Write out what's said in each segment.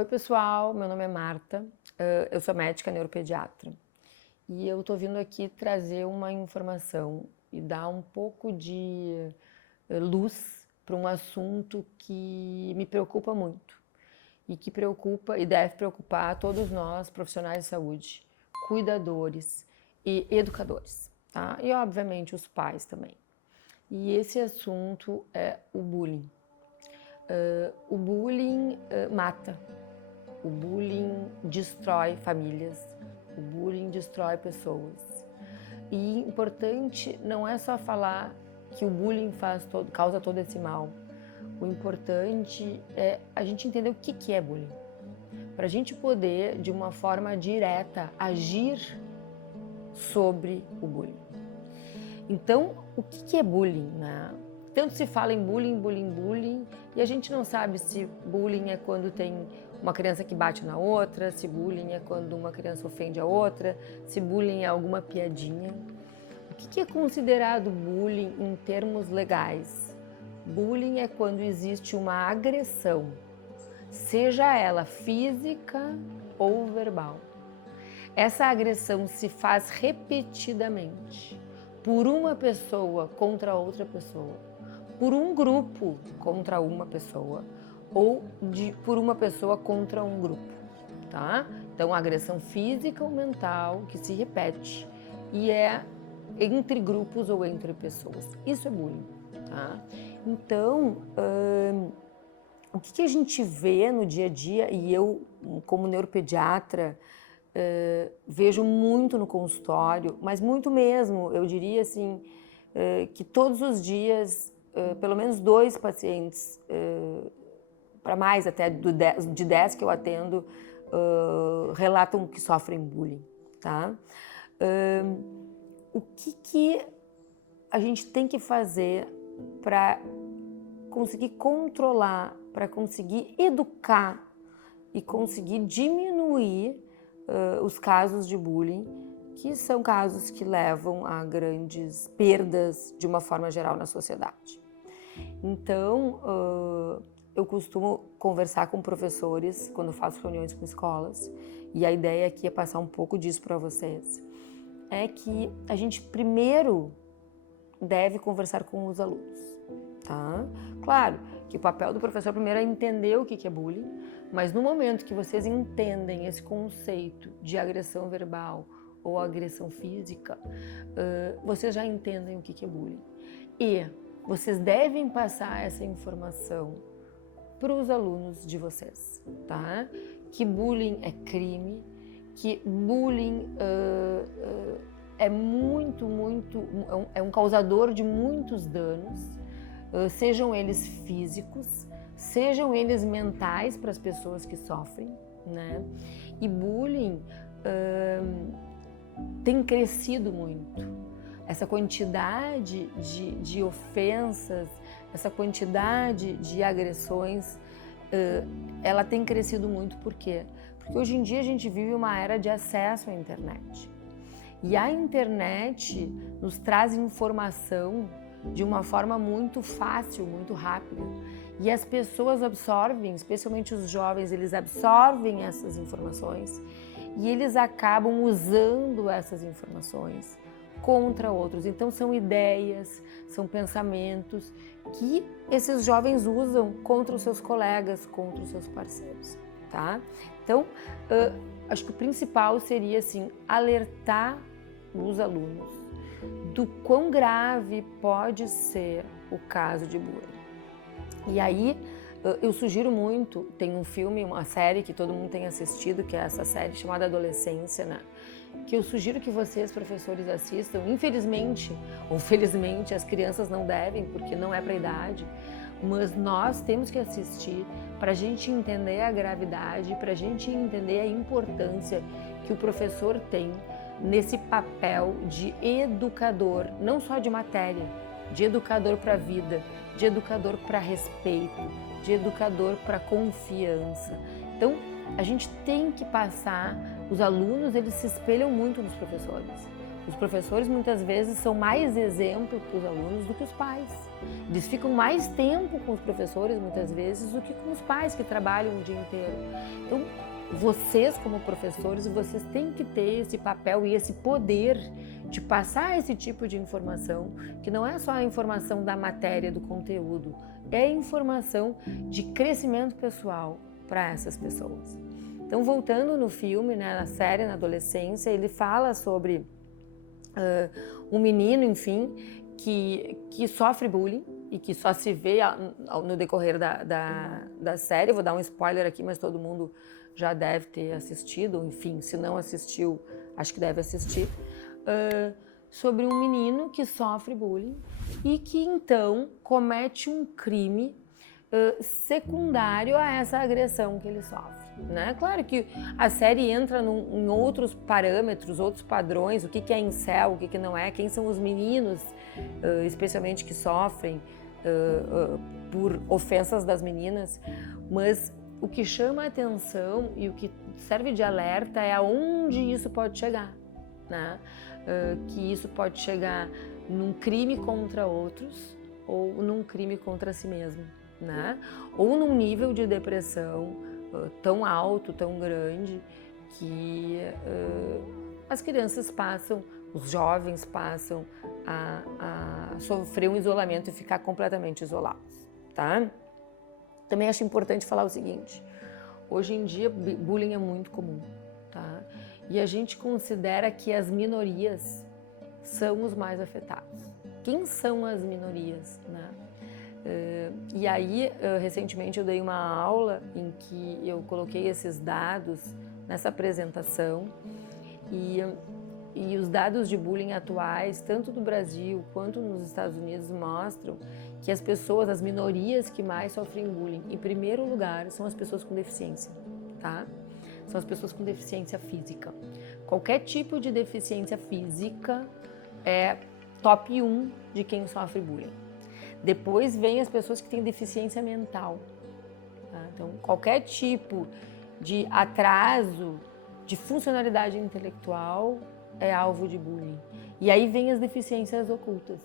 Oi, pessoal, meu nome é Marta, eu sou médica neuropediatra e eu tô vindo aqui trazer uma informação e dar um pouco de luz para um assunto que me preocupa muito e que preocupa e deve preocupar todos nós, profissionais de saúde, cuidadores e educadores, tá? E, obviamente, os pais também. E esse assunto é o bullying. O bullying mata. O bullying destrói famílias, o bullying destrói pessoas. E importante não é só falar que o bullying causa todo esse mal. O importante é a gente entender o que é bullying. Para a gente poder, de uma forma direta, agir sobre o bullying. Então, o que é bullying, né? Tanto se fala em bullying, e a gente não sabe se bullying é quando tem uma criança que bate na outra, se bullying é quando uma criança ofende a outra, se bullying é alguma piadinha. O que é considerado bullying em termos legais? Bullying é quando existe uma agressão, seja ela física ou verbal. Essa agressão se faz repetidamente por uma pessoa contra outra pessoa, por um grupo contra uma pessoa ou por uma pessoa contra um grupo, tá? Então, agressão física ou mental que se repete e é entre grupos ou entre pessoas. Isso é bullying, tá? Então, o que a gente vê no dia a dia, e eu, como neuropediatra, vejo muito no consultório, mas muito mesmo, eu diria assim, que todos os dias, pelo menos 2 pacientes, para mais até de 10 que eu atendo, relatam que sofrem bullying, tá? O que a gente tem que fazer para conseguir controlar, para conseguir educar e conseguir diminuir os casos de bullying, que são casos que levam a grandes perdas de uma forma geral na sociedade. Então, eu costumo conversar com professores quando faço reuniões com escolas, e a ideia aqui é passar um pouco disso para vocês, é que a gente primeiro deve conversar com os alunos, tá? Claro que o papel do professor primeiro é entender o que é bullying, mas no momento que vocês entendem esse conceito de agressão verbal ou agressão física, vocês já entendem o que é bullying. E vocês devem passar essa informação para os alunos de vocês, tá? Que bullying é crime, que bullying é um causador de muitos danos, sejam eles físicos, sejam eles mentais para as pessoas que sofrem, né? E bullying tem crescido muito. Essa quantidade de ofensas, essa quantidade de agressões, ela tem crescido muito. Por quê? Porque hoje em dia a gente vive uma era de acesso à internet. E a internet nos traz informação de uma forma muito fácil, muito rápida. E as pessoas absorvem, especialmente os jovens, eles absorvem essas informações e eles acabam usando essas informações contra outros. Então são ideias, são pensamentos que esses jovens usam contra os seus colegas, contra os seus parceiros, tá? Então, acho que o principal seria, assim, alertar os alunos do quão grave pode ser o caso de bullying. E aí, eu sugiro muito, tem um filme, uma série que todo mundo tem assistido, que é essa série chamada Adolescência, né? Que eu sugiro que vocês, professores, assistam. Infelizmente, ou felizmente, as crianças não devem, porque não é para a idade, mas nós temos que assistir para a gente entender a gravidade, para a gente entender a importância que o professor tem nesse papel de educador, não só de matéria, de educador para a vida, de educador para respeito, de educador para confiança. Então, a gente tem que passar, os alunos, eles se espelham muito nos professores. Os professores muitas vezes são mais exemplo para os alunos do que os pais. Eles ficam mais tempo com os professores muitas vezes do que com os pais que trabalham o dia inteiro. Então, vocês como professores, vocês têm que ter esse papel e esse poder de passar esse tipo de informação, que não é só a informação da matéria, do conteúdo, é a informação de crescimento pessoal para essas pessoas. Então, voltando no filme, né, na série, na adolescência, ele fala sobre um menino, enfim, que sofre bullying e que só se vê no decorrer da série. Vou dar um spoiler aqui, mas todo mundo já deve ter assistido, enfim, se não assistiu, acho que deve assistir, sobre um menino que sofre bullying e que então comete um crime secundário a essa agressão que ele sofre, né? Claro que a série entra em outros parâmetros, outros padrões, o que é incel, o que não é, quem são os meninos, especialmente que sofrem por ofensas das meninas, mas o que chama a atenção e o que serve de alerta é aonde isso pode chegar, né? Que isso pode chegar num crime contra outros ou num crime contra si mesmo, né? Ou num nível de depressão tão alto, tão grande, que as crianças passam, os jovens passam a sofrer um isolamento e ficar completamente isolados, tá? Também acho importante falar o seguinte: hoje em dia bullying é muito comum, tá? E a gente considera que as minorias são os mais afetados. Quem são as minorias, né? E aí, recentemente eu dei uma aula em que eu coloquei esses dados nessa apresentação e os dados de bullying atuais, tanto do Brasil quanto nos Estados Unidos, mostram que as pessoas, as minorias que mais sofrem bullying, em primeiro lugar, são as pessoas com deficiência, tá? São as pessoas com deficiência física. Qualquer tipo de deficiência física é top 1 de quem sofre bullying. Depois vem as pessoas que têm deficiência mental, tá? Então, qualquer tipo de atraso de funcionalidade intelectual é alvo de bullying. E aí vem as deficiências ocultas,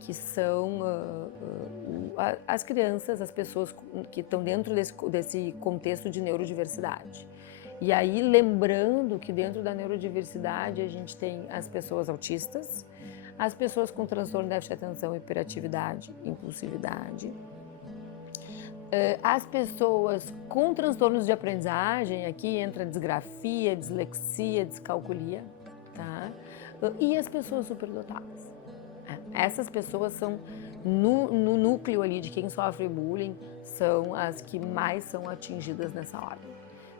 que são as crianças, as pessoas que estão dentro desse contexto de neurodiversidade. E aí, lembrando que dentro da neurodiversidade a gente tem as pessoas autistas, as pessoas com transtorno de déficit de atenção, hiperatividade, impulsividade, as pessoas com transtornos de aprendizagem, aqui entra disgrafia, dislexia, descalculia, tá? E as pessoas superdotadas. Essas pessoas são, no núcleo ali de quem sofre bullying, são as que mais são atingidas nessa ordem.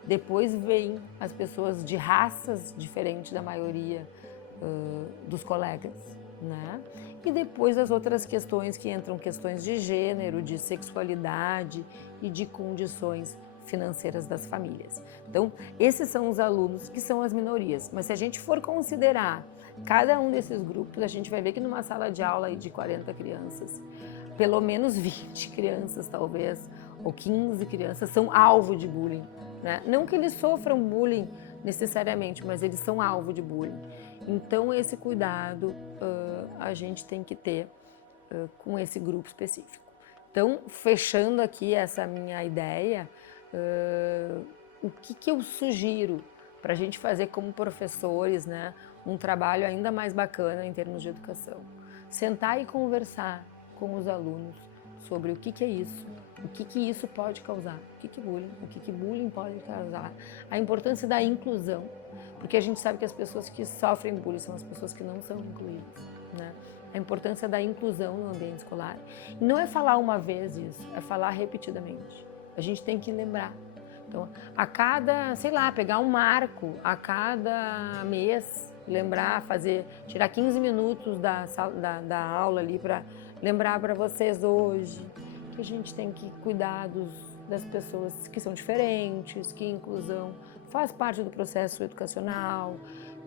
Depois vem as pessoas de raças diferentes da maioria dos colegas, né? E depois as outras questões que entram, questões de gênero, de sexualidade e de condições financeiras das famílias. Então, esses são os alunos que são as minorias. Mas se a gente for considerar cada um desses grupos, a gente vai ver que numa sala de aula de 40 crianças, pelo menos 20 crianças talvez, ou 15 crianças são alvo de bullying, né? Não que eles sofram bullying necessariamente, mas eles são alvo de bullying. Então, esse cuidado a gente tem que ter com esse grupo específico. Então, fechando aqui essa minha ideia, o que eu sugiro para a gente fazer como professores, né, um trabalho ainda mais bacana em termos de educação? Sentar e conversar com os alunos sobre o que é isso, o que isso pode causar, o que bullying pode causar, a importância da inclusão, porque a gente sabe que as pessoas que sofrem bullying são as pessoas que não são incluídas, né? A importância da inclusão no ambiente escolar. E não é falar uma vez isso, é falar repetidamente. A gente tem que lembrar. Então, a cada, sei lá, pegar um marco, a cada mês, lembrar, tirar 15 minutos da aula ali para lembrar para vocês hoje que a gente tem que cuidar das pessoas que são diferentes, que inclusão faz parte do processo educacional,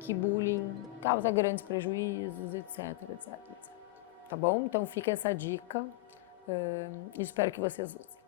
que bullying causa grandes prejuízos, etc, etc, etc. Tá bom? Então fica essa dica e espero que vocês usem.